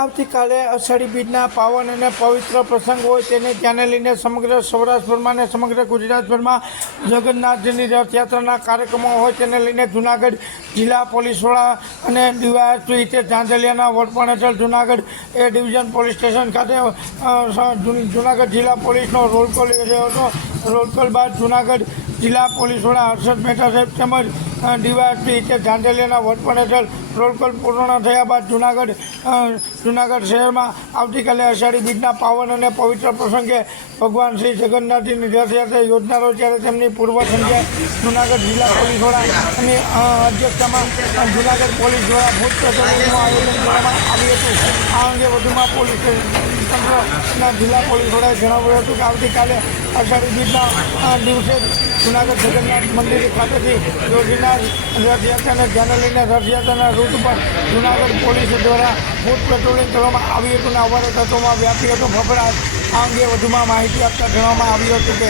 આવતીકાલે અષાઢી બીજના પાવન અને પવિત્ર પ્રસંગ હોય તેને ધ્યાને લઈને સમગ્ર સૌરાષ્ટ્રભરમાં અને સમગ્ર ગુજરાતભરમાં જગન્નાથજીની રથયાત્રાના કાર્યક્રમો હોય તેને લઈને જૂનાગઢ જિલ્લા પોલીસ વડા અને ડીવાયએસપી હિતેશ ધાંધલિયાના વડપણ હેઠળ જૂનાગઢ એ ડિવિઝન પોલીસ સ્ટેશન ખાતે જૂનાગઢ જિલ્લા પોલીસનો રોલ કોલ રહ્યો હતો. રોલ કોલ બાદ જૂનાગઢ જિલ્લા પોલીસ વડા હર્ષદ મહેતા સાહેબ તેમજ ડીવાયએસપી હિતેશ ધાંધલિયાના વડપણ હેઠળ રોલ કોલ પૂર્ણ થયા બાદ જૂનાગઢ શહેરમાં આવતીકાલે અષાઢી બીજના પાવન અને પવિત્ર પ્રસંગે ભગવાન શ્રી જગન્નાથજીની રથયાત્રા યોજનારો ત્યારે તેમની પૂર્વ સંધ્યા જૂનાગઢ જિલ્લા પોલીસ વડા અને અધ્યક્ષતામાં જૂનાગઢ પોલીસ દ્વારા ભૂત પ્રસંગનું આયોજન કરવામાં આવ્યું હતું. આ અંગે વધુમાં પોલીસ તંત્રના જિલ્લા પોલીસ વડાએ જણાવ્યું હતું કે આવતીકાલે અષાઢી બીજના દિવસે જૂનાગઢ જગન્નાથ મંદિર ખાતેથી યોજના રથયાત્રાને ધ્યાને લઈને રથયાત્રાના રૂટ પર જૂનાગઢ પોલીસ દ્વારા ફૂટ પેટ્રોલિંગ કરવામાં આવ્યું હતું અને અવારો તત્વોમાં વ્યાપી હતો ફફડાટ. આ અંગે વધુમાં માહિતી આપતા જણાવવામાં આવ્યું હતું કે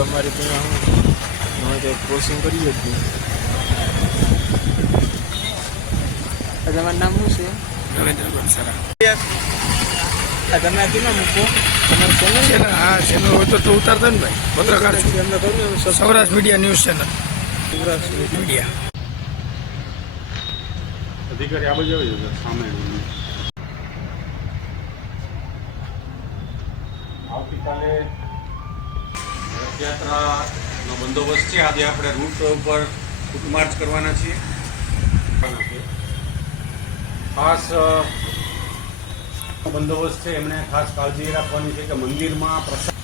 અમારે ત્યાં હું ક્રોસિંગ કરી હતી. તમારું નામ શું છે? નરેન્દ્ર બંસરા. તમે હતી ને મૂકો તમારું ચેનલ? હા, ચેનલ હોય તો ઉતારતા ને ભાઈ. પત્રકાર Saurashtra media news channel Saurashtra media અધિકારી આ બાજુ આવી જશે સામે. આવતીકાલે રથયાત્રાનો બંદોબસ્ત છે. આજે આપણે રૂટ ઉપર ફૂટમાર્ચ કરવાના છીએ. ખાસ બંદોબસ્ત છે એમણે ખાસ કાળજી રાખવાની છે કે મંદિરમાં પ્રસાદ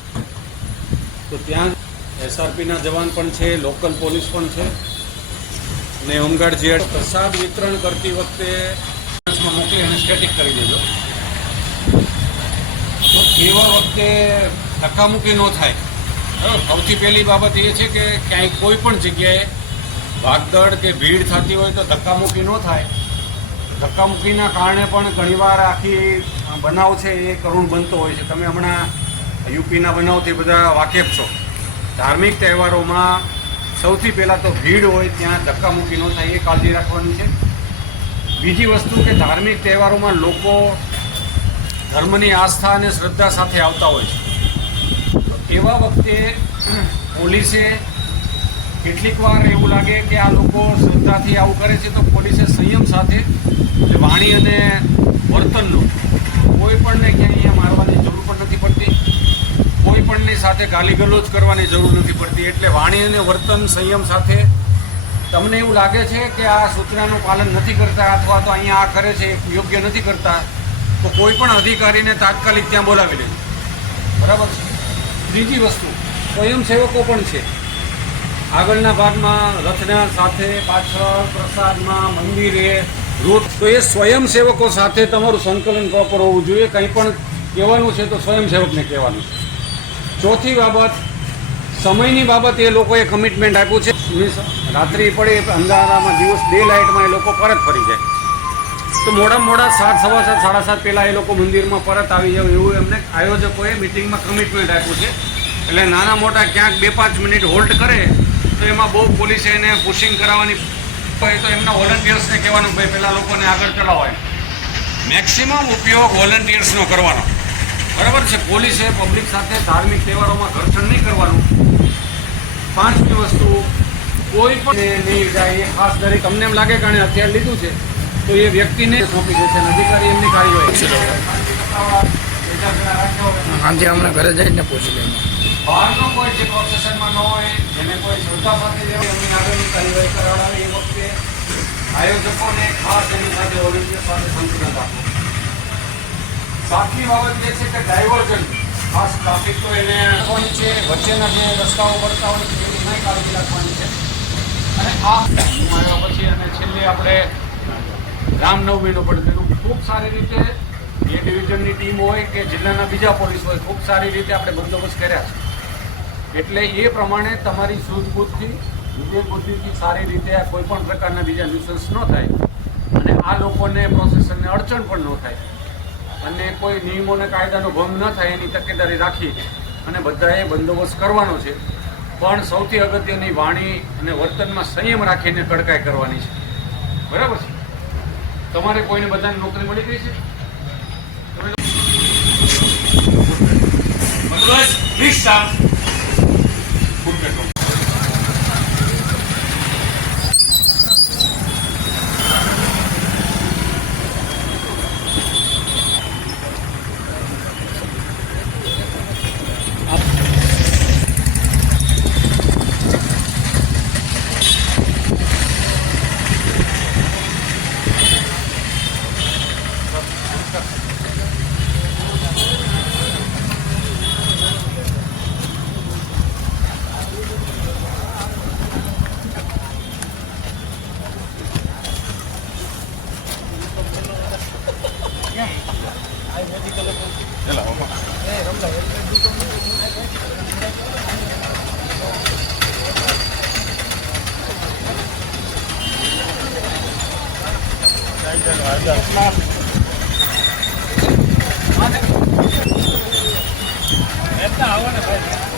તો ત્યાં એસઆરપીના જવાન પણ છે, લોકલ પોલીસ પણ છે અને હોમગાર્ડ જે પ્રસાદ વિતરણ કરતી વખતે મોકલી અને સ્ટેટિક કરી દેજો. તો એવા વખતે ધક્કામુક્કી ન થાય. સૌથી પહેલી બાબત એ છે કે ક્યાંય કોઈ પણ જગ્યાએ ભાગદોડ કે ભીડ થતી હોય તો ધક્કામુક્કી ન થાય. ધક્કામુક્કીના કારણે પણ ઘણીવાર આખી બનાવ છે એ કરુણ બનતો હોય છે. તમે હમણાં યુપીના બનાવથી બધા વાકેફ છો. ધાર્મિક તહેવારોમાં સૌથી પહેલાં તો ભીડ હોય ત્યાં ધક્કામુક્કી ન થાય એ કાળજી રાખવાની છે. બીજી વસ્તુ કે ધાર્મિક તહેવારોમાં લોકો ધર્મની આસ્થા અને શ્રદ્ધા સાથે આવતા હોય છે. એવા વખતે પોલીસે કેટલીક વાર એવું લાગે કે આ લોકો શ્રદ્ધાથી આવું કરે છે તો પોલીસે સંયમ સાથે વાણી અને વર્તનનું કોઈ પણને ક્યાંય અહીંયા મારવાની જરૂર પણ નથી પડતી, કોઈ પણની સાથે ગાલીગલોચ કરવાની જરૂર નથી પડતી. એટલે વાણી અને વર્તન સંયમ સાથે તમને એવું લાગે છે કે આ સૂચનાનું પાલન નથી કરતા અથવા તો અહીંયા આ કરે છે યોગ્ય નથી કરતા તો કોઈ પણ અધિકારીને તાત્કાલિક ત્યાં બોલાવી લેજો. બરાબર છે. ત્રીજી વસ્તુ, સ્વયંસેવકો પણ છે આગળના ભાગમાં રથના સાથે, પાછળ પ્રસાદમાં, મંદિરે, રૂટ. તો એ સ્વયંસેવકો સાથે તમારું સંકલન પ્રોપર હોવું જોઈએ. કંઈ પણ કહેવાનું છે તો સ્વયંસેવકને કહેવાનું છે. ચોથી બાબત, સમયની બાબત એ લોકોએ કમિટમેન્ટ આપ્યું છે. રાત્રિ પડે અંધારામાં દિવસ ડે લાઇટમાં એ લોકો પરત ફરી જાય તો મોડામાં મોડા 7, સવા 7, સાડા 7 પહેલાં એ લોકો મંદિરમાં પરત આવી જાય એવું એમને આયોજકોએ મિટિંગમાં કમિટમેન્ટ આપ્યું છે. એટલે નાના મોટા ક્યાંક 2-5 મિનિટ હોલ્ટ કરે તો એમાં બહુ પોલીસે એને પુશિંગ કરાવવાની હોય તો એમના વોલન્ટિયર્સને કહેવાનું ભાઈ પહેલાં લોકોને આગળ ચલાવો. મેક્સિમમ ઉપયોગ વોલન્ટિયર્સનો કરવાનો. બરાબર છે. પોલીસે પબ્લિક સાથે ધાર્મિક તહેવારોમાં ઘર્ષણ નહીં કરવાનું. પાંચમી વસ્તુ, કોઈ પણ નહીં જાય એ ખાસ દરેક અમને એમ લાગે કે હથિયાર લીધું છે તો એ વ્યક્તિને સોંપી દેશે અને અધિકારી એમની કાર્યવાહી જણા રાખ્યા હોય. આજે અમને ઘરે જઈને પૂછી લઈએ. બહારનો કોઈ જે પ્રોસેસરમાં ન હોય જેને કોઈ શ્રદ્ધા સાથે જેવી એમની આગળની કાર્યવાહી કરાવડાવે એ વખતે આયોજકોને ખાસ એની સાથે વોલન્ટિયર સાથે સંતુલન રાખવું. સાતમી બાબત એ છે કે ડાયવર્ઝન, ખાસ ટ્રાફિક તો એને રાખવાની છે, વચ્ચેના જે રસ્તાઓ પડતા હોય છે એની નહીં કાળજી રાખવાની છે. અને આ આવ્યા પછી અને છેલ્લે આપણે રામનવમીનો પણ ખૂબ સારી રીતે એ ડિવિઝનની ટીમ હોય કે જિલ્લાના બીજા પોલીસ હોય ખૂબ સારી રીતે આપણે બંદોબસ્ત કર્યા છે. એટલે એ પ્રમાણે તમારી સૂઝબૂઝથી વિવેક બુદ્ધિથી સારી રીતે આ કોઈ પણ પ્રકારના બીજા ન્યુસન્સ ન થાય અને આ લોકોને પ્રોસેસરને અડચણ પણ ન થાય અને કોઈ નિયમોને કાયદાનો ભંગ ન થાય એની તકેદારી રાખી અને બધાએ બંદોબસ્ત કરવાનો છે. પણ સૌથી અગત્યની વાણી અને વર્તનમાં સંયમ રાખીને કડકાઈ કરવાની છે. બરાબર છે? તમારે કોઈને બધાને નોકરી મળી ગઈ છે? ફૂડ પેટ્રોલ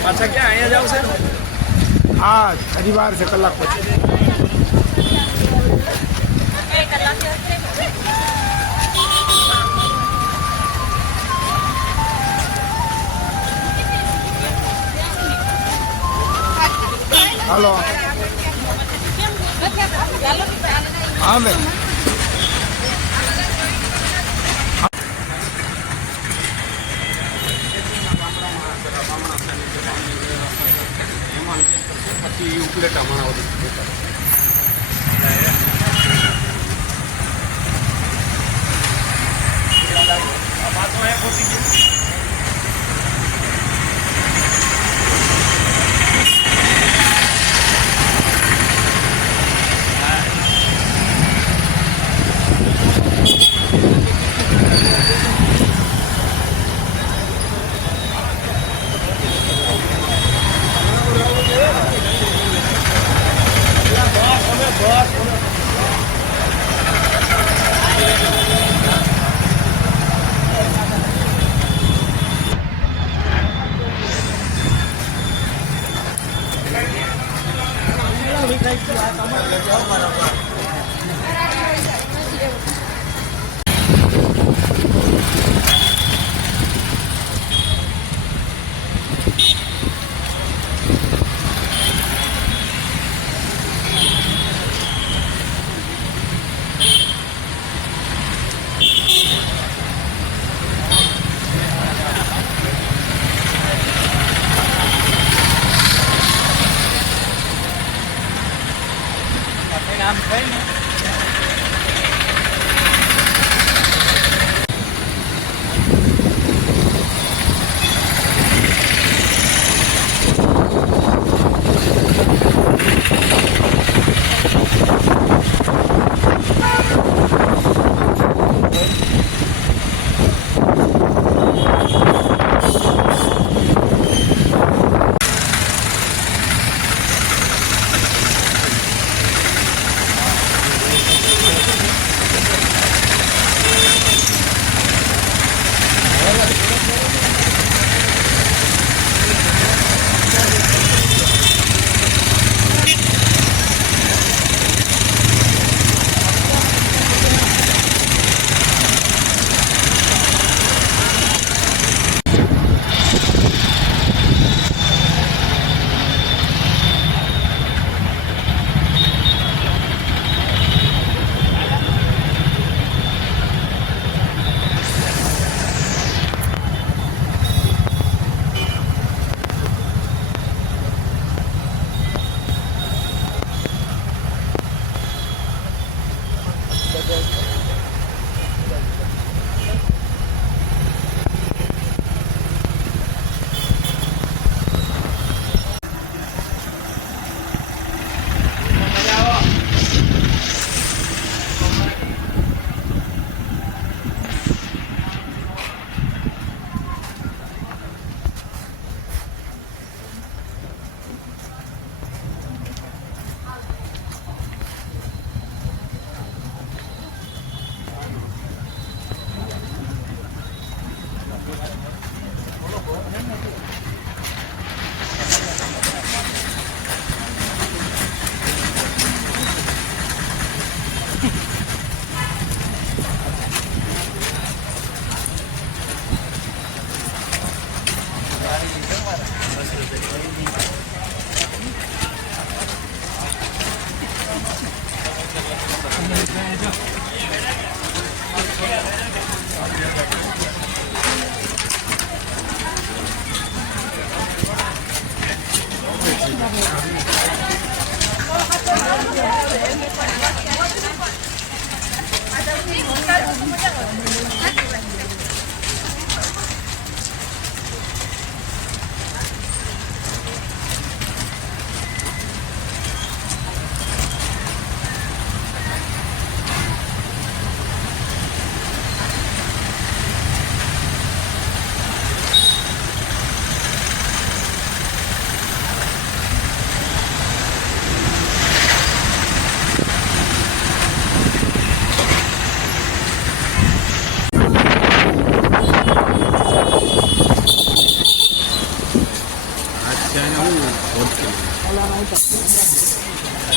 પાછા ક્યાં અહીંયા જાવ છે? હા, હજી વાર છે, કલાક પછી. હાલો. હા બેન. પછી ઉપલેટા માણાવતી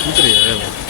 ઉતરી હવે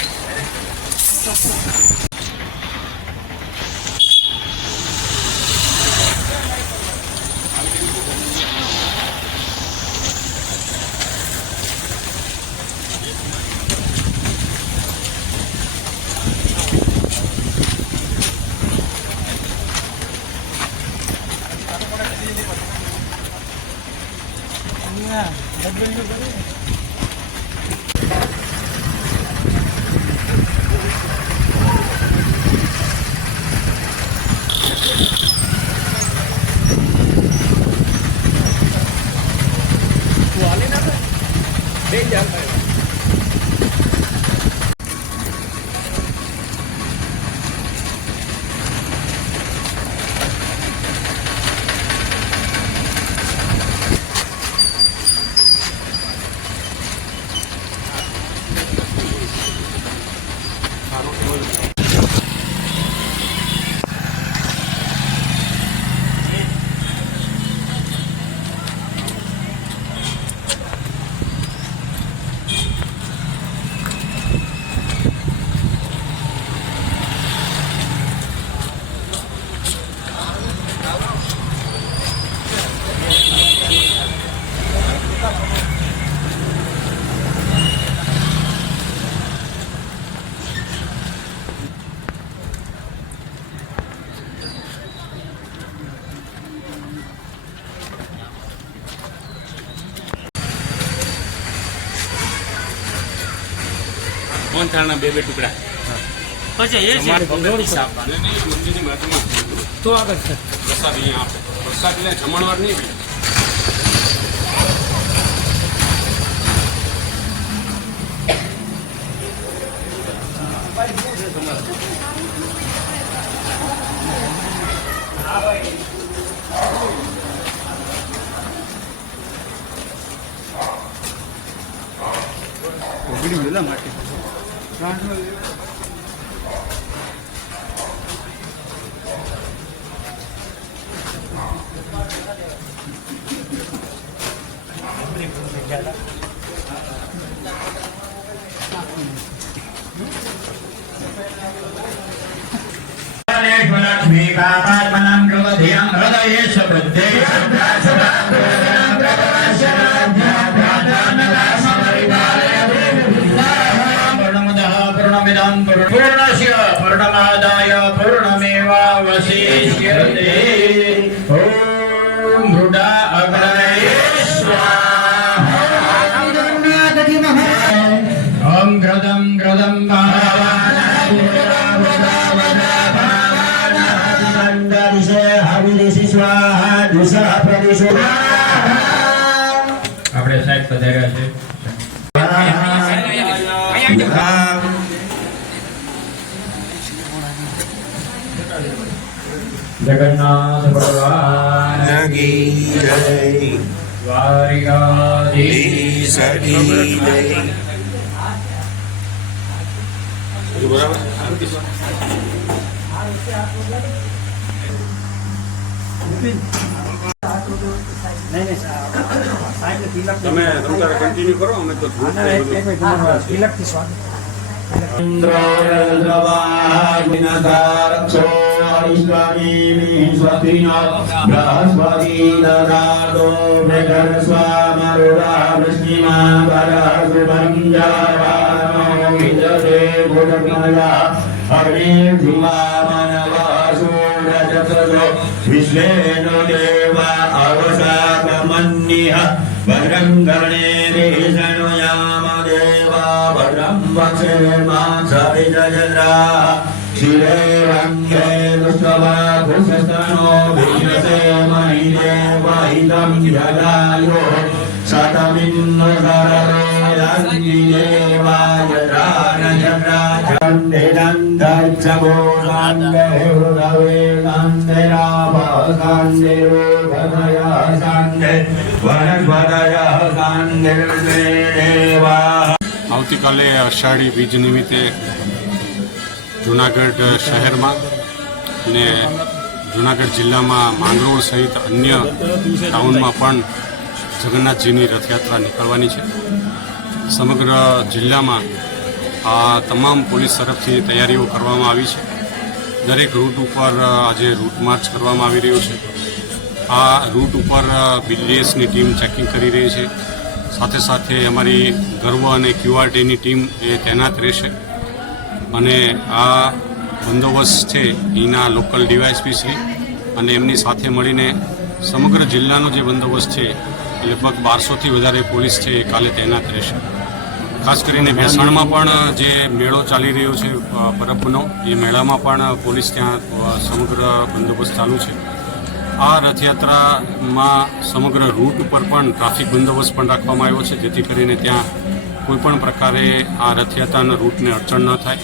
મોહનથાળના બે ટુકડા પછી એ છે મંદિરની બાજુમાં તો આગળ છે પ્રસાદ અહીંયા આપે પ્રસાદ એટલે જમણવાર નહીં ભાઈ. लक्ष्मीकापात्मनं प्रवधिरं हृदयेश बुद्धे पूर्णमिदं पूर्णस्य पूर्णमादाय पूर्णमेवावशिष्यते ॐ मृडा अग्रये स्वाहा ॐ घृतं घृतं આપણે સાહેબ પધાર્યા છે જગન્નાથ ભગવાન કી જય દ્વારિકાધીશ કી જય તમે તમારે કન્ટિન્યુ કરો અમે તો विश्वेनो देवा अवसाकमन्यः भद्रं कर्णे देशनो नामदेवा भद्रं वक्षेमाक्षभिजयद्रा शिरे रङ्गे दुष्टवाघुषस्तनो विजसे महिदेवहितं यदायो शतमिन्नो सररोदन्येवाय त्राणयत्राचन्दिरन्दर्चभो साङ्गेहृदवे सान्दिराभसान्दिरोधनय सान्धे वनस्पतय सान्दिर्देवा। આવતીકાલે અષાઢી બીજ નિમિત્તે જૂનાગઢ શહેરમાં અને જૂનાગઢ જિલ્લામાં માંગરોળ સહિત અન્ય ટાઉનમાં પણ જગન્નાથજીની રથયાત્રા નીકળવાની છે. સમગ્ર જિલ્લામાં આ તમામ પોલીસ તરફથી તૈયારીઓ કરવામાં આવી છે. દરેક રૂટ ઉપર આજે રૂટ માર્ચ કરવામાં આવી રહ્યું છે. આ રૂટ ઉપર BDSની ટીમ ચેકિંગ કરી રહી છે. સાથે સાથે અમારી ગર્વ અને QRTની ટીમ એ તૈનાત રહેશે અને આ બંદોબસ્ત છે એના લોકલ DYSP શ્રી અને એમની સાથે મળીને સમગ્ર જિલ્લાનો જે બંદોબસ્ત છે એ લગભગ 1200થી વધારે પોલીસ છે એ કાલે તૈનાત રહેશે. ખાસ કરીને ભેસાણમાં પણ જે મેળો ચાલી રહ્યો છે પરબનો એ મેળામાં પણ પોલીસ ત્યાં સમગ્ર બંદોબસ્ત ચાલુ છે. આ રથયાત્રામાં સમગ્ર રૂટ ઉપર પણ ટ્રાફિક બંદોબસ્ત પણ રાખવામાં આવ્યો છે જેથી કરીને ત્યાં કોઈપણ પ્રકારે આ રથયાત્રાના રૂટને અડચણ ન થાય.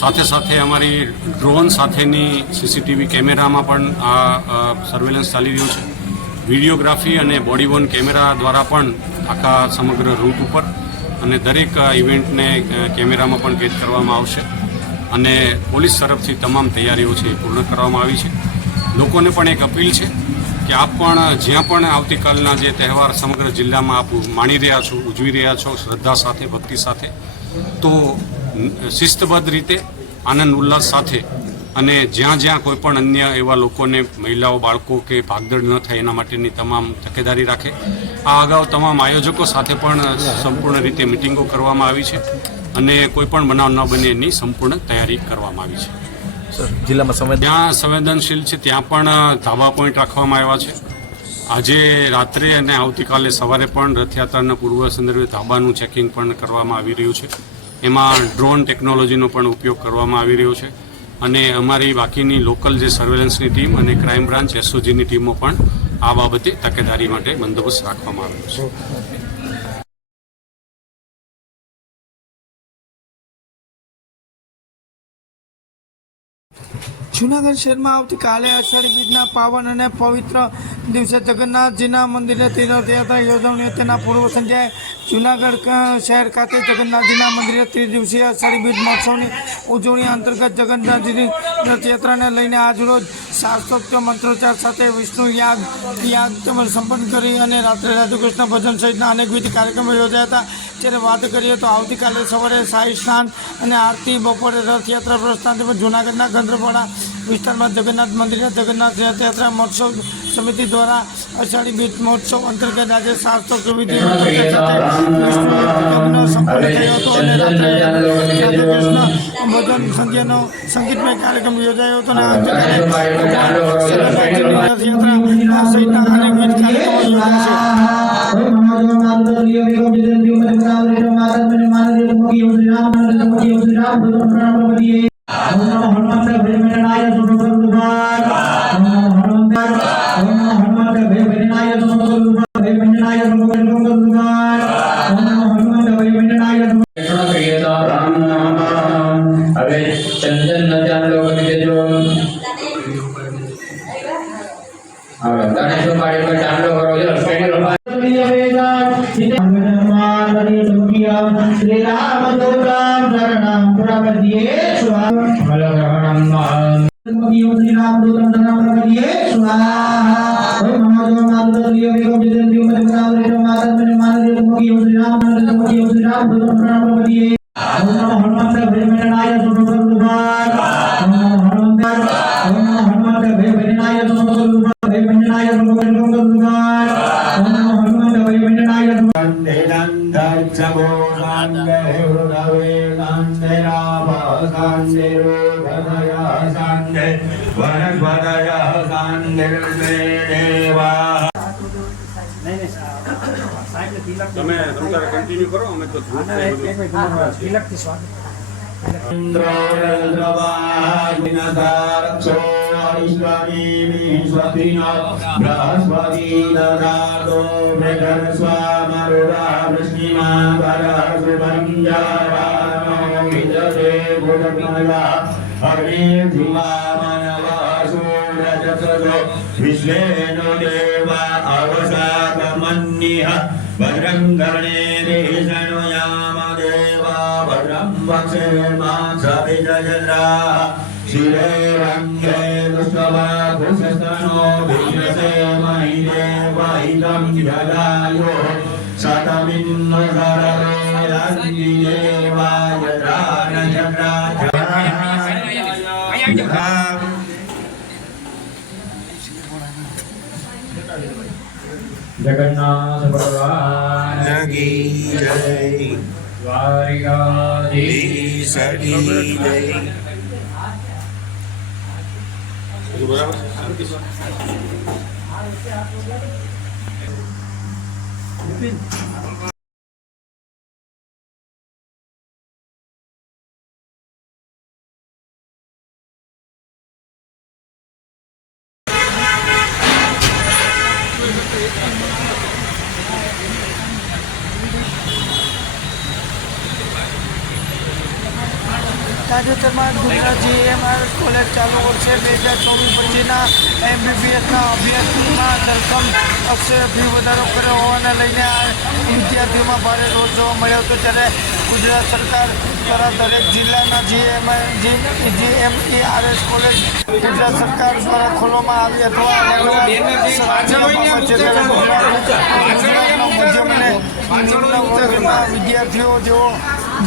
સાથે સાથે અમારી ડ્રોન સાથેની CCTV કેમેરામાં પણ આ સર્વેલન્સ ચાલી રહ્યું છે. વિડીયોગ્રાફી અને બોડી વોર્ન કેમેરા દ્વારા પણ આખા સમગ્ર રૂટ ઉપર અને દરેક ઇવેન્ટને કેમેરામાં પણ કેદ કરવામાં આવશે અને પોલીસ તરફથી તમામ તૈયારીઓ છે એ પૂર્ણ કરવામાં આવી છે. લોકોને પણ એક અપીલ છે કે આપ પણ જ્યાં પણ આવતીકાલના જે તહેવાર સમગ્ર જિલ્લામાં આપ માણી રહ્યા છો, ઉજવી રહ્યા છો શ્રદ્ધા સાથે, ભક્તિ સાથે, તો શિસ્તબદ્ધ રીતે આનંદ ઉલ્લાસ સાથે અને જ્યાં જ્યાં કોઈ પણ અન્ય એવા લોકોને, મહિલાઓ, બાળકો કે ભાગદોડ ન થાય એના માટેની તમામ તકેદારી રાખે. આ અગાઉ તમામ આયોજકો સાથે પણ સંપૂર્ણ રીતે મિટિંગો કરવામાં આવી છે અને કોઈ પણ બનાવ ન બને એની સંપૂર્ણ તૈયારી કરવામાં આવી છે. જિલ્લામાં જ્યાં સંવેદનશીલ છે ત્યાં પણ ધાબા પોઈન્ટ રાખવામાં આવ્યા છે. આજે રાત્રે અને આવતીકાલે સવારે પણ રથયાત્રાના પૂર્વ સંદર્ભે ધાબાનું ચેકિંગ પણ કરવામાં આવી રહ્યું છે. એમાં ડ્રોન ટેકનોલોજીનો પણ ઉપયોગ કરવામાં આવી રહ્યો છે અને અમારી બાકીની લોકલ જે સર્વેલન્સની ટીમ અને ક્રાઇમ બ્રાન્ચ SOGની ટીમો પણ આ બાબતે તકેદારી માટે બંદોબસ્ત રાખવામાં આવ્યો છે. જૂનાગઢ શહેરમાં આવતીકાલે અષાઢી બીજના પાવન અને પવિત્ર દિવસે જગન્નાથજીના મંદિરે રથયાત્રા યોજવાની તેના પૂર્વ સંધ્યાએ જૂનાગઢ શહેર ખાતે જગન્નાથજીના મંદિરે ત્રિદિવસીય અષાઢી બીજ મહોત્સવની ઉજવણી અંતર્ગત જગન્નાથજીની રથયાત્રાને લઈને આજરોજ શાસ્ત્રોક્ત મંત્રોચ્ચાર સાથે વિષ્ણુ યાગ સંપન્ન કરી અને રાત્રે રાધુકૃષ્ણ ભજન સહિતના અનેકવિધ કાર્યક્રમો યોજાયા હતા. જ્યારે વાત કરીએ તો આવતીકાલે સવારે શાહી સ્નાન અને આરતી, બપોરે રથયાત્રા પ્રસ્થાન તેમજ જૂનાગઢના ગંદ્રપાડા વિસ્તારમાં જગન્નાથ મંદિરે જગન્નાથ રથયાત્રા મહોત્સવ સમિતિ દ્વારા અષાઢી બીજ મહોત્સવ અંતર્ગત આજે શાસ્ત્રોક્ત વિધિ સંપન્ન થયો હતો અને રાત્રે રાધુકૃષ્ણ ભજન સંધ્યાનો સંગીતમય કાર્યક્રમ યોજાયો હતો અને આવતીકાલે રથયાત્રા સહિતના અનેકવિધ કાર્યક્રમો યોજાશે. હવે ચંદન ન ચાલો કરી દેજો. હવે ગણેશ પાડી પર ચાલો કરો જો શ્રી રામ દુર્ગામ શરણમ પ્રપદ્યે સ્વાહા મલગ્રહણમ શ્રી રામ દુર્ગામ પ્રપદ્યે સ્વાહા ઓમ નમો માતલિયો વેગો જિતેન્દ્રિયો મધ્યકાલેશો માતમને માનજો મુખી શ્રી રામ પ્રપદ્યે શ્રી રામ દુર્ગામ પ્રપદ્યે ઓમ નમો હનુમંત ભયમનાય સુમગુરુભાર ઓમ નમો હનુમંત ઓમ નમો હનુમંત ભયમનાય સુમગુરુભાર ભયમનાય સુમગુરુભાર ઓમ નમો હનુમંત ભયમનાય સુમગુરુભાર વનસ્પતય તમે તમારે કન્ટિન્યુ કરો, અમે તો વિશ્વેનો દેવા અવસાગમન્યઃ ભદ્રં કર્ણેभिः શૃણુયામ દેવા ભદ્રં વક્ષેમાક્ષભિજયદ્રાः શિરે રંગે પુષ્પવાભૂષસ્તનો વિશ્વસેમહિ દેવહિतं જગાયો શતમિન્નો સરરોદન્તિ દેવાય जगन्नाथ भगवान की जय, द्वारिकाधीश की जय। તાજેતરમાં ગુજરાત GMRS કોલેજ ચાલુ વર્ષે 2024-25ના MBBSના અભ્યાસક્રમમાં ધરખમ અક્ષરે ફી વધારો કર્યો હોવાને લઈને વિદ્યાર્થીઓમાં ભારે રોષ જોવા મળ્યો હતો। ત્યારે ગુજરાત સરકાર દ્વારા દરેક જિલ્લાના GMERS કોલેજ ગુજરાત સરકાર દ્વારા ખોલવામાં આવી અથવા વિદ્યાર્થીઓ જેઓ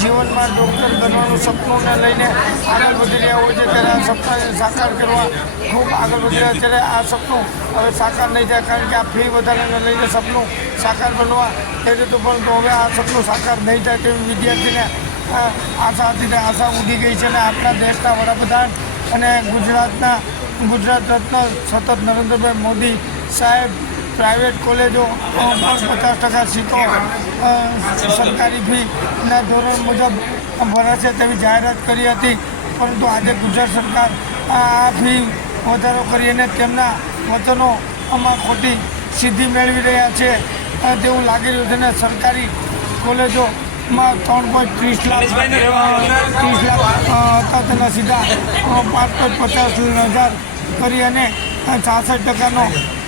જીવનમાં ડૉક્ટર બનવાનું સપનુંને લઈને આગળ વધી રહ્યા હોય છે ત્યારે આ સપના સાકાર કરવા ખૂબ આગળ વધી રહ્યા ત્યારે આ સપનું હવે સાકાર નહીં થાય, કારણ કે આ ફી વધારાને લઈને સપનું સાકાર બનવા એ રીતે પરંતુ હવે આ સપનું સાકાર નહીં થાય તેવી વિદ્યાર્થીને આશા હતી, આશા ઉડી ગઈ છે અને આપણા દેશના વડાપ્રધાન અને ગુજરાત રત્ન સતત નરેન્દ્રભાઈ મોદી સાહેબ પ્રાઇવેટ કોલેજો પણ 50% સીટો સરકારી ફીના ધોરણ મુજબ ભરાશે તેવી જાહેરાત કરી હતી, પરંતુ આજે ગુજરાત સરકાર આ ફી વધારો કરીને તેમના વચનોમાં ખોટી સિદ્ધિ મેળવી રહ્યા છે તેવું લાગી રહ્યું છે અને સરકારી કોલેજોમાં 3.30 લાખ હતા તેના સીધા 5,50,000 કરી અને 66%નો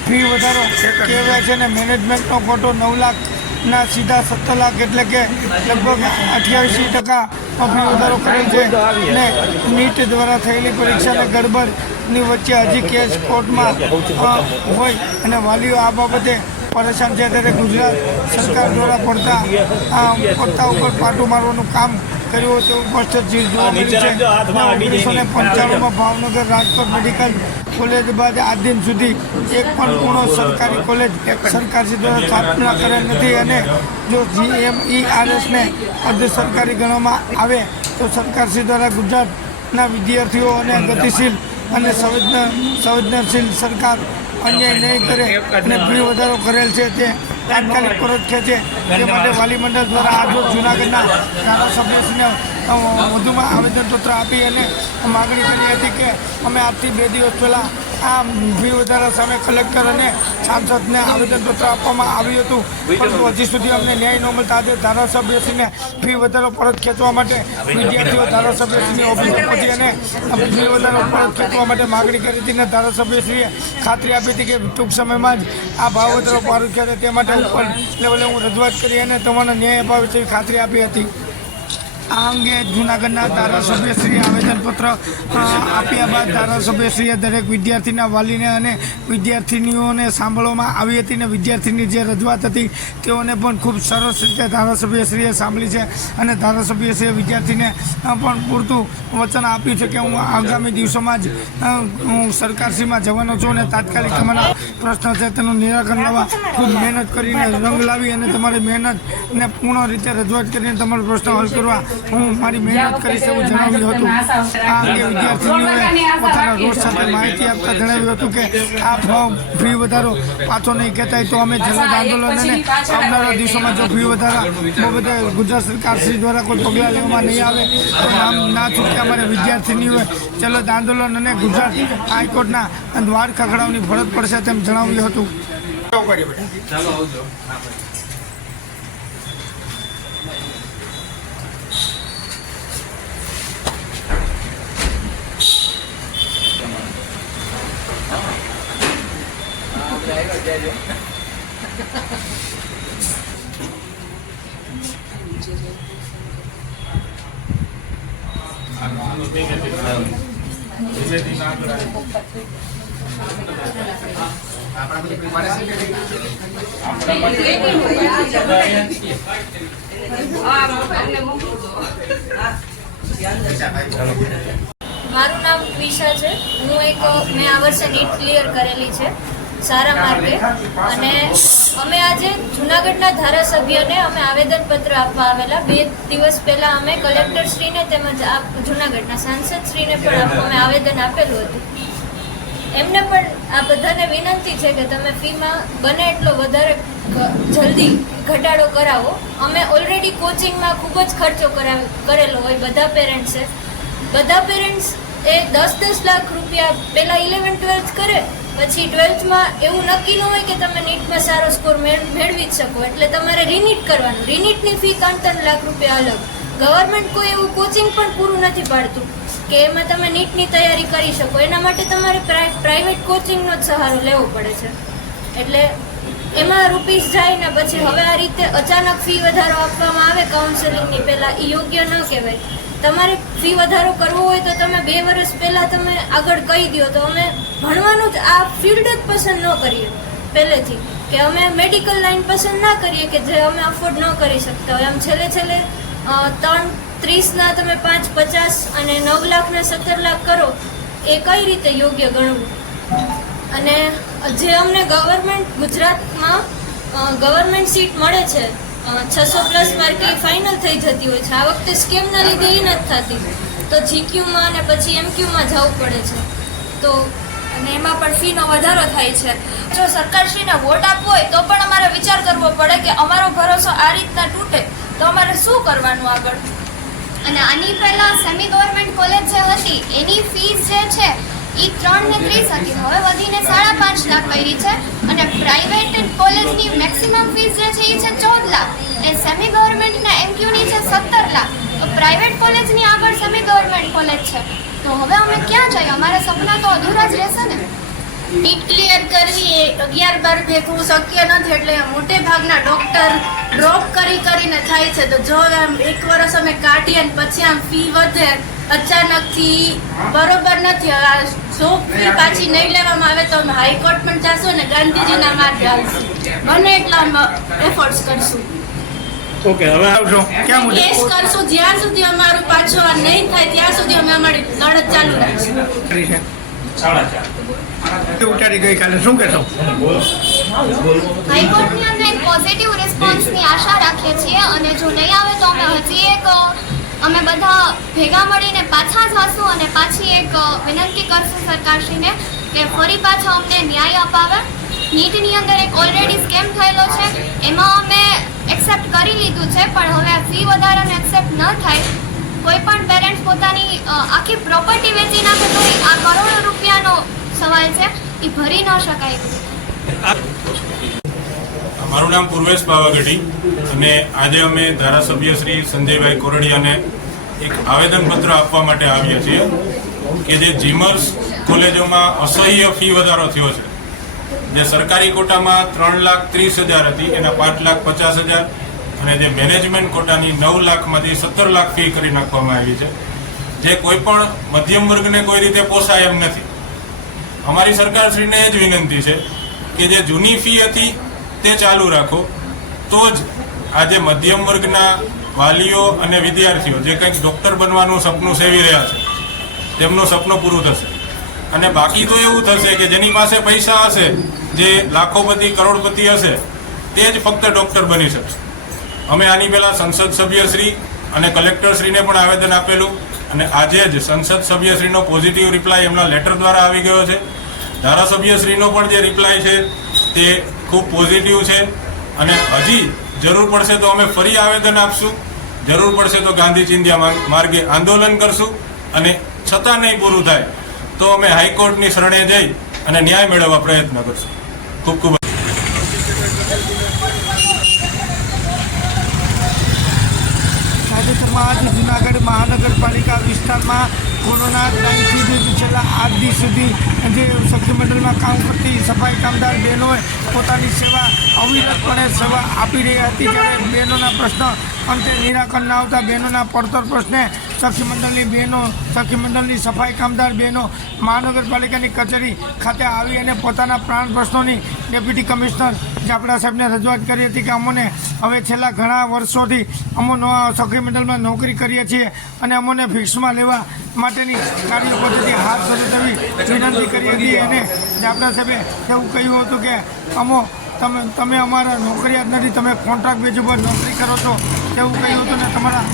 ફી વધારો કહેવાય છે અને મેનેજમેન્ટનો ખોટો 9 લાખના સીધા 17 લાખ એટલે કે લગભગ 88% ફી વધારો કરેલ છે અને નીટ દ્વારા થયેલી પરીક્ષાને ગડબડની વચ્ચે હજી કેસ કોર્ટમાં હોય અને વાલીઓ આ બાબતે પરેશાન છે। ત્યારે ગુજરાત સરકાર દ્વારા પડતા ઉપર પાટું મારવાનું કામ કર્યું તેવું સ્પષ્ટ જોવા મળ્યું છે। 1995માં ભાવનગર રાજકોટ મેડિકલ કોલેજ બાદ આજ દિન સુધી એક પણ પૂર્ણ સરકારી કોલેજ સરકારશ્રી દ્વારા સ્થાપના કરેલ નથી અને જો GMERSને અર્ધ સરકારી ગણવામાં આવે તો સરકારશ્રી દ્વારા ગુજરાતના વિદ્યાર્થીઓ અને ગતિશીલ અને સંવેદનશીલ સરકાર અન્યાય નહીં કરે અને ફી વધારો કરેલ છે તે તાત્કાલિક પરત ખેંચે તે માટે વાલી મંડળ દ્વારા આજરોજ જૂનાગઢના ધારાસભ્યશ્રીને વધુમાં આવેદનપત્ર આપી અને માગણી કરી હતી કે અમે આજથી 2 દિવસ પહેલાં આ ફી વધારા સામે કલેક્ટર અને સાંસદને આવેદનપત્ર આપવામાં આવ્યું હતું, પરંતુ હજી સુધી અમને ન્યાય ન મળતા આજે ધારાસભ્યશ્રીને ફી વધારો પરત ખેંચવા માટે વિદ્યાર્થીઓ ધારાસભ્યશ્રીની ઓફિસે પહોંચી અને ફી વધારો પરત ખેંચવા માટે માગણી કરી હતી અને ધારાસભ્યશ્રીએ ખાતરી આપી હતી કે ટૂંક સમયમાં જ આ ભાવ વધારો પરત ખેંચે તે માટે ઉપર લેવલે હું રજૂઆત કરી અને તમારો ન્યાય અપાવે તેવી ખાતરી આપી હતી। આ અંગે જૂનાગઢના ધારાસભ્યશ્રીએ આવેદનપત્ર આપ્યા બાદ ધારાસભ્યશ્રીએ દરેક વિદ્યાર્થીના વાલીને અને વિદ્યાર્થિનીઓને સાંભળવામાં આવી હતી અને વિદ્યાર્થીની જે રજૂઆત હતી તેઓને પણ ખૂબ સરસ રીતે ધારાસભ્યશ્રીએ સાંભળી છે અને ધારાસભ્યશ્રીએ વિદ્યાર્થીને પણ પૂરતું વચન આપ્યું છે કે હું આગામી દિવસોમાં જ હું સરકારશ્રીમાં જવાનો છું અને તાત્કાલિક તમારા પ્રશ્ન છે તેનું નિરાકરણ લાવવા ખૂબ મહેનત કરીને રંગ લાવી અને તમારી મહેનતને પૂર્ણ રીતે રજૂઆત કરીને તમારો પ્રશ્ન હલ કરવા હું મારી મહેનત કરીશ એવું જણાવ્યું હતું. આ અંગે વિદ્યાર્થીઓએ પોતાના રોષ સાથે માહિતી આપતા જણાવ્યું હતું કે આ ફોર્મ ફી વધારો પાછો નહીં કહેતા તો અમે જનરલ આંદોલન અને આવનારા દિવસોમાં જો ફી વધારા બાબતે ગુજરાત સરકાર શ્રી દ્વારા કોઈ પગલાં લેવામાં નહીં આવે તો નામ ના છૂટકે અમારે વિદ્યાર્થીનીઓએ જલદ આંદોલન અને ગુજરાત હાઈકોર્ટના દ્વાર ખખડાવવાની ફરજ પડશે તેમ જણાવ્યું હતું. મારું નામ વિશા છે. મેં આ વર્ષે નીટ ક્લિયર કરેલી છે સારા માર્કે, અને અમે આજે જૂનાગઢના ધારાસભ્યને અમે આવેદનપત્ર આપવા આવેલા. 2 દિવસ પહેલાં અમે કલેક્ટરશ્રીને તેમજ જૂનાગઢના સાંસદશ્રીને પણ અમે આવેદન આપેલું હતું. એમને પણ આ બધાને વિનંતી છે કે તમે ફીમાં બને એટલો વધારે જલ્દી ઘટાડો કરાવો. અમે ઓલરેડી કોચિંગમાં ખૂબ જ ખર્ચો કરેલો હોય બધા પેરેન્ટ્સે. બધા પેરેન્ટ્સ એ 10-10 લાખ રૂપિયા પહેલાં 11-12 કરે, પછી 12થમાં એવું નક્કી ન હોય કે તમે નીટમાં સારો સ્કોર મેળવી જ શકો, એટલે તમારે રિનીટ કરવાનું. રિનીટની ફી 3-3 લાખ રૂપિયા અલગ. ગવર્મેન્ટ કોઈ એવું કોચિંગ પણ પૂરું નથી પાડતું કે એમાં તમે નીટની તૈયારી કરી શકો. એના માટે તમારે પ્રાઇવેટ કોચિંગનો જ સહારો લેવો પડે છે. એટલે એમાં રૂપીસ જાય ને પછી હવે આ રીતે અચાનક ફી વધારો આપવામાં આવે કાઉન્સેલિંગની પહેલાં, એ યોગ્ય ન કહેવાય. તમારે ફી વધારો કરવો હોય તો તમે 2 વર્ષ પહેલાં તમે આગળ કહી દો તો અમે ભણવાનું જ આ ફિલ્ડ જ પસંદ ન કરીએ પહેલેથી, કે અમે મેડિકલ લાઈન પસંદ ના કરીએ કે જે અમે અફોર્ડ ન કરી શકતા હોય. આમ છેલ્લે 3-30ના તમે 5-50 અને 9 લાખના 17 લાખ કરો એ કઈ રીતે યોગ્ય ગણવું? અને જે અમને ગુજરાતમાં ગવર્મેન્ટ સીટ મળે છે 600+ માર્કે ફાઇનલ થઈ જતી હોય છે. આ વખતે સ્કેમના લીધે એ નથી થતી, તો જીક્યુમાં અને પછી એમક્યુમાં જવું પડે છે. તો અને એમાં પણ ફીનો વધારો થાય છે. જો સરકારશ્રીને વોટ આપવો હોય તો પણ અમારે વિચાર કરવો પડે કે અમારો ભરોસો આ રીતના તૂટે તો અમારે શું કરવાનું આગળ. અને આની પહેલાં સેમી ગવર્મેન્ટ કોલેજ જે હતી એની ફીસ જે છે એ 3 ને 30 હતી, હવે વધીને 5.5 લાખ કરી છે. અને પ્રાઇવેટ કોલેજની મેક્સિમમ ફીસ જે છે એ છે 14 લાખ, અને સેમી ગવર્મેન્ટના એમક્યુની છે 17 લાખ. તો પ્રાઇવેટ કોલેજની આગળ સેમી ગવર્મેન્ટ કોલેજ છે, તો હવે અમે ક્યાં જઈએ? અમારા સપના તો અધૂરા જ રહેશે ને. નીટ ક્લિયર કરવી એ 11-12 ભેગું શક્ય નથી, એટલે મોટે ભાગના ડૉક્ટર ડ્રોપ કરીને થાય છે. તો જો આમ 1 વર્ષ અમે કાઢીએ ને પછી આમ ફી વધે અચાનકથી બરોબર નથી. જો ફી પાછી નહીં લેવામાં આવે તો અમે હાઈકોર્ટ પણ જશું ને ગાંધીજીના માર્ગે આવશું. બને એટલા એફર્ટ્સ કરશું. ઓકે, હવે આવજો. ક્યાં મુજબ કેસ કરશું જ્યાં સુધી અમારું પાછું આ નહીં થાય ત્યાં સુધી અમે અમારી લડત ચાલુ રાખીશું. કરી છે? ઉતારી ગઈ કાલે શું કહેશો? હાઈકોર્ટની અંદર એક પોઝિટિવ રિસ્પોન્સની આશા રાખીએ છીએ, અને જો નહીં આવે તો અમે હજી એક અમે બધા ભેગા મળીને પાછા જશું અને પાછી એક વિનંતી કરશું સરકારશ્રીને કે ફરી પાછો અમને ન્યાય અપાવે. નીટની અંદર એક ઓલરેડી સ્કેમ થયેલો છે, એમાં અમે એક્સેપ્ટ કરી લીધું છે, પણ હવે ફી વધારાને એક્સેપ્ટ ન થાય. કોઈ પણ પેરેન્ટ્સ પોતાની આખી પ્રોપર્ટી વેચી નાખે તો આ કરોડો રૂપિયાનો સવાલ છે, એ ભરી ન શકાય. મારું નામ પૂર્વેશ પાવાગઢી, અને આજે અમે ધારાસભ્ય શ્રી સંજયભાઈ કોરડિયાને એક આવેદનપત્ર આપવા માટે આવ્યા છીએ કે જે જીમર્સ કોલેજોમાં અસહ્ય ફી વધારો થયો છે. જે સરકારી કોટામાં 3,30,000 હતી એના 5,50,000, અને જે મેનેજમેન્ટ કોટાની 9 લાખમાંથી 17 લાખ ફી કરી નાખવામાં આવી છે, જે કોઈ પણ મધ્યમ વર્ગને કોઈ રીતે પોસાય એમ નથી. અમારી સરકારશ્રીને એ જ વિનંતી છે કે જે જૂની ફી હતી તે ચાલુ રાખો, તો જ આજે મધ્યમ વર્ગના વાલીઓ અને વિદ્યાર્થીઓ જે કંઈક ડૉક્ટર બનવાનું સપનું સેવી રહ્યા છે તેમનું સપનું પૂરું થશે. અને બાકી તો એવું થશે કે જેની પાસે પૈસા હશે, જે લાખોપતિ કરોડપતિ હશે, તે જ ફક્ત ડૉક્ટર બની શકશે. અમે આની પહેલાં સંસદ સભ્યશ્રી અને કલેક્ટરશ્રીને પણ આવેદન આપેલું અને આજે જ સંસદ સભ્યશ્રીનો પોઝિટિવ રિપ્લાય એમના લેટર દ્વારા આવી ગયો છે. ધારાસભ્યશ્રીનો પણ જે રિપ્લાય છે તે ખૂબ પોઝિટિવ છે અને હજી જરૂર પડશે તો અમે ફરી આવેદન આપશું. જરૂર પડશે તો ગાંધી ચિંધ્યા માર્ગે આંદોલન કરશું અને છતાં નહીં પૂરું થાય તો અમે હાઈકોર્ટની શરણે જઈ અને ન્યાય મેળવવા પ્રયત્ન કરશું. ખૂબ ખૂબ તાજેતરમાં આજ જૂનાગઢ મહાનગરપાલિકા વિસ્તારમાં કોરોના 19 છેલ્લા 8 દિવસ સુધી જે સખી મંડળમાં કામ કરતી સફાઈ કામદાર બહેનોએ પોતાની સેવા અવિરતપણે સેવા આપી રહી હતી. ત્યારે બહેનોના પ્રશ્ન અંતે નિરાકરણ ના આવતા બહેનોના પડતર પ્રશ્ને સખી મંડળની બહેનો સખી મંડળની સફાઈ કામદાર બહેનો મહાનગરપાલિકાની કચેરી ખાતે આવી અને પોતાના પ્રાણ પ્રશ્નોની ડેપ્યુટી કમિશનર જાપડા સાહેબને રજૂઆત કરી હતી કે અમોને હવે છેલ્લા ઘણા વર્ષોથી અમોનો સખી મંડળમાં નોકરી કરીએ છીએ અને અમોને ફિક્સમાં લેવા માટેની કાર્ય પદ્ધતિ હાથ ધરી તેવી વિનંતી કરી હતી. અને જાપડા સાહેબે એવું કહ્યું હતું કે તમે અમારા નોકરિયાત નથી, તમે કોન્ટ્રાક્ટ બેઝ ઉપર નોકરી કરો છો તેવું કહ્યું હતું ને તમારા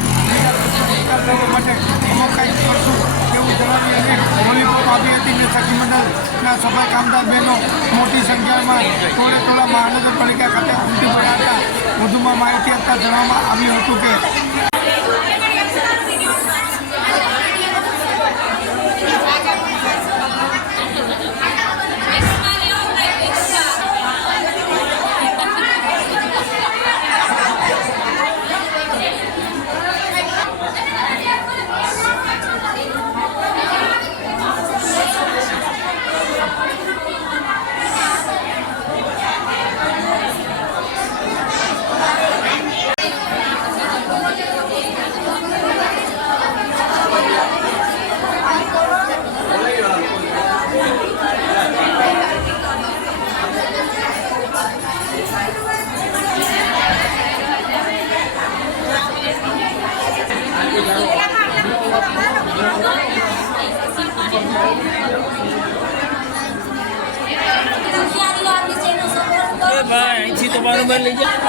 માટે અમો કંઈક કરશું એવું જણાવી અને લોલીપોપ આપી હતી. ને સખી મંડળના સફાઈ કામદાર બહેનો મોટી સંખ્યામાં ટોળા મહાનગરપાલિકા ખાતે ઉમટી પડ્યા હતા. વધુમાં માહિતી આપતા જણાવવામાં આવ્યું હતું કે ભાઈ અહીંથી તો બરોબર લઈ જાય.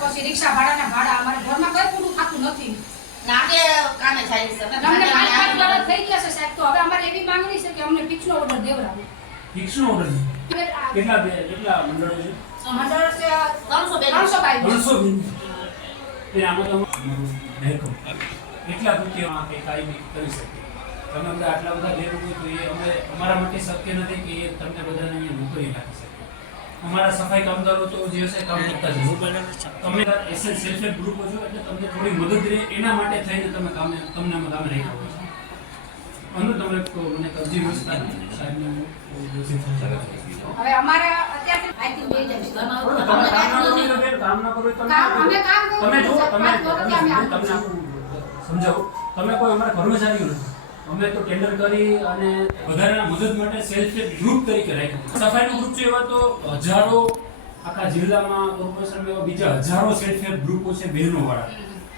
પછી રિક્ષા ભાડાના ભાડા અમારા ઘરમાં કઈ પૂરું થતું નથી. નાગે કામે જાય છે અમને 5 વર્ષ થઈ ગયા છે સાહેબ. તો હવે અમારે એવી માંગણી છે કે અમને ફિક્સનો ઓર્ડર દેવડાવો. ફિક્સનો ઓર્ડર કેટલા મંડળો છે? મંડળ છે 322. આમાં તો એટલા રૂપિયા કે કાયમી કરી શકે. તમે અમને આટલા બધા ગેરરૂપ તો એ અમે અમારા માટે શક્ય નથી કે એ તમને બધાને અહીંયા નોકરી રાખી શકે. અમારા સફાઈ કામદારો તો જે હશે કામ કરતા જ હશે. તમે એસએલ સેલ્ફ હેલ્પ ગ્રુપ છો એટલે તમને થોડી મદદ રહે એના માટે થઈને તમે તમને અમે કામે રાખ્યા હોય છે. અને તમે મને અરજી વ્યવસ્થા સાહેબને હવે અમારે અત્યારથી આઈથી બે જાય છે. કામ ના કરો અમે કામ કરો તમે જો તમે તમને સમજાવો તમે કોઈ અમારા કર્મચારીઓ નથી. અમે તો ટેન્ડર કરી અને વધારાના મદદ માટે સેલ્ફ હેલ્પ ગ્રુપ તરીકે રાખ્યું. સફાઈનું ગ્રુપ છે એવા તો હજારો આખા જિલ્લામાં કોર્પોરેશનમાં એવા બીજા હજારો સેલ્ફ હેલ્પ ગ્રુપો છે બહેનો વાળા.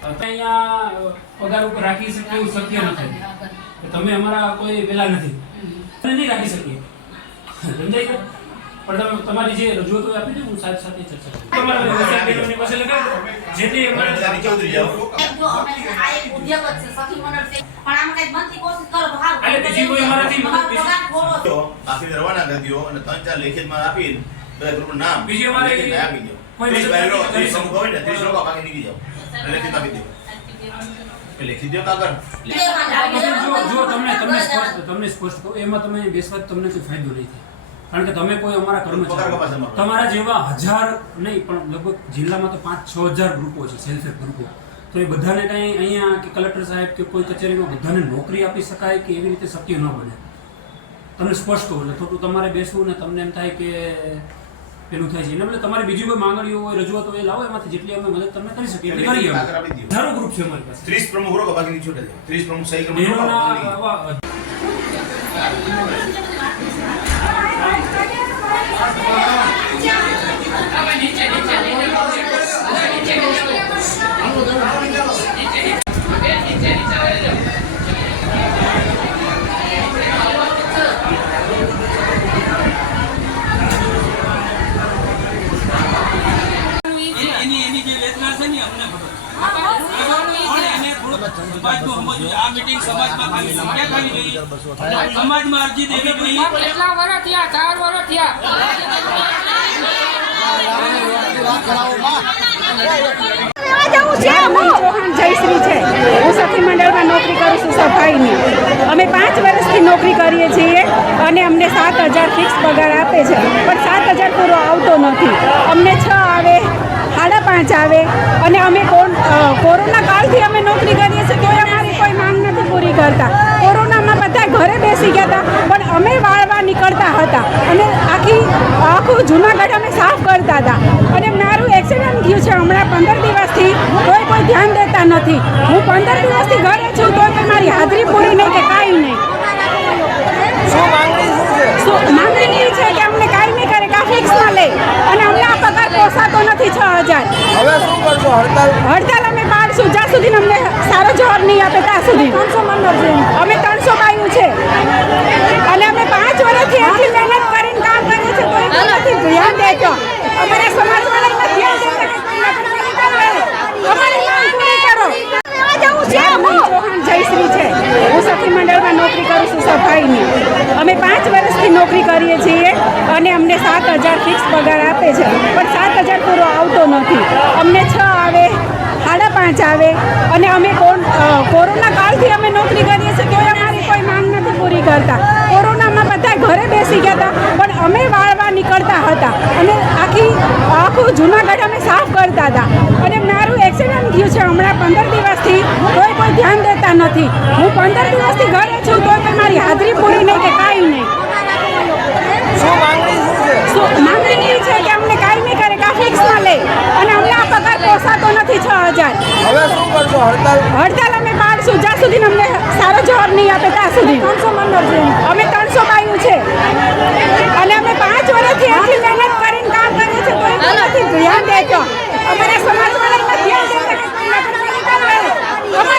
અહીંયા પગાર ઉપર રાખી શકીએ એવું શક્ય નથી. તમે અમારા કોઈ વેલા નથી નહીં રાખી શકીએ. સમજાય છે? પણ તમે તમારી જે રજૂઆતો આપી દો હું સાહેબ સાથે ચર્ચા કરું. તમારા વ્યવસાય બહેનોની પાસે લગાવી દો. જેથી અમારે જો અમે આ એક ઉદ્યોગ જ છે સખી મંડળ છે પણ આમ કઈ બનતી કોશિશ કરો તો હારું. એટલે બીજી કોઈ અમારાથી મદદ પગાર થોડો છે. આપીને રવાના કરી દો અને 3-4 લેખિતમાં આપીને બધા ગ્રુપનું નામ બીજી અમારે લેખિતમાં આપી દો. કોઈ 30 મદદ બાયરો નથી 30 સમૂહ હોય ને 30 લોકો બાકી નીકળી જાવ લેખિત આપી દો. લેખિત દો કાગળ. જો તમને સ્પષ્ટ કહું એમાં તમે બેસવા તમને કોઈ ફાયદો નહીં થાય. કારણ કે તમે કોઈ અમારા કર્મચારી તમારા જેવા હજાર નહીં પણ લગભગ જિલ્લામાં તો 5-6 હજાર ગ્રુપો છે સેલ્ફ હેલ્પ ગ્રુપો. તો એ બધાને કંઈ અહીંયા કે કલેક્ટર સાહેબ કે કોઈ કચેરીમાં બધાને નોકરી આપી શકાય કે એવી રીતે શક્ય ન બને. તમને સ્પષ્ટ કહું એટલે થોડું તમારે બેસવું ને તમને એમ થાય કે પેલું થાય છે એને બદલે તમારી બીજી કોઈ માંગણીઓ હોય રજૂઆતો એ લાવો એમાંથી જેટલી અમે મદદ તમને કરી શકીએ એટલી કરીએ. હજારો ગ્રુપ છે અમારી પાસે. 30 પ્રમુખ લોકો બાકી છૂટે છે. 30 પ્રમુખ સહી કરવા સમાજમાં અરજી દેવી જોઈએ. કેટલા વર્ષ થયા? 4 વર્ષ થયા. ચૌહાણ જયશ્રી છે. હું સખી મંડળમાં નોકરી કરું છું સફાઈની. અમે 5 વર્ષથી નોકરી કરીએ છીએ અને અમને 7,000 ફિક્સ પગાર આપે છે પણ 7,000 પૂરો આવતો નથી. અમને 6 આવે 5.5 આવે અને અમે કોરોના કાળથી અમે નોકરી કરીએ છીએ તોય અમારી કોઈ માંગ નથી પૂરી કરતા. કોરોનામાં બધા ઘરે બેસી ગયા હતા પણ અમે વાળવા નીકળતા હતા અને આખું જૂનાગઢ અમે સાફ કરતા હતા. અને મારું એક્સિડન્ટ થયું છે હમણાં 15 દિવસથી કોઈ ધ્યાન દેતા નથી. હું 15 દિવસથી ઘરે છું તો મારી હાજરી પૂરી નહીં કે કાંઈ નહીં. માંગણી એ છે કે અમને કાંઈ નહીં કરે હજાર. હવે શું કરશો? હડતાલ અમે પાડશું જ્યાં સુધી અમને સારો જવાબ નહીં આપે ત્યાં સુધી. અમે 300 પાયું છે અને અમે 5 વર્ષથી એટલી મહેનત કરીને કામ કરીએ છીએ તો એ કોઈ નથી ધ્યાન દેતો. અમારા સમાજવાળાને ધ્યાન દેતા કે કોઈ નોકરી કરે. અમારી માંગ પૂરી કરો. ચૌહાણ જયશ્રી છે. હું સખી મંડળમાં નોકરી કરું છું સફાઈની. અમે 5 વર્ષથી નોકરી કરીએ છીએ અને અમને 7,000 ફિક્સ પગાર આપે છે પણ 7,000 પૂરો આવતો નથી. અમને 6 આવે, 5.5 આવે અને અમે કોરોના કાળથી અમે નોકરી કરીએ છીએ તોય અમારી કોઈ માંગ નથી પૂરી કરતા. કોરોનામાં બધા ઘરે બેસી ગયા હતા પણ અમે વાળવા નીકળતા હતા અને આખું જુનાગઢ અમે સાફ કરતા હતા અને મારું એક્સિડન્ટ થયું છે હમણાં 15 દિવસથી કોઈ ધ્યાન દેતા નથી. હું 15 દિવસથી ઘરે છું તો મારી હાજરી પૂરી નહીં કે કાંઈ નહીં. માંગણી એ છે કે અમને કાંઈ નહીં કરે કાં ફિક્સમાં લે અને અમને આ પગાર પોસાતો નથી 6,000. હવે શું કરશો? હડતાલ અમે પાડશું જ્યાં સુધી અમને સારો જવાબ નહીં આપે ત્યાં સુધી. અમે 300 પાયું છે અને અમે 5 વર્ષથી એટલી મહેનત કરીને કામ કરીએ છીએ તો એ કોઈ નથી ધ્યાન દેતો. અમારા સમાજવાળાને ધ્યાન દેતા કે કોઈ નોકરી કરે.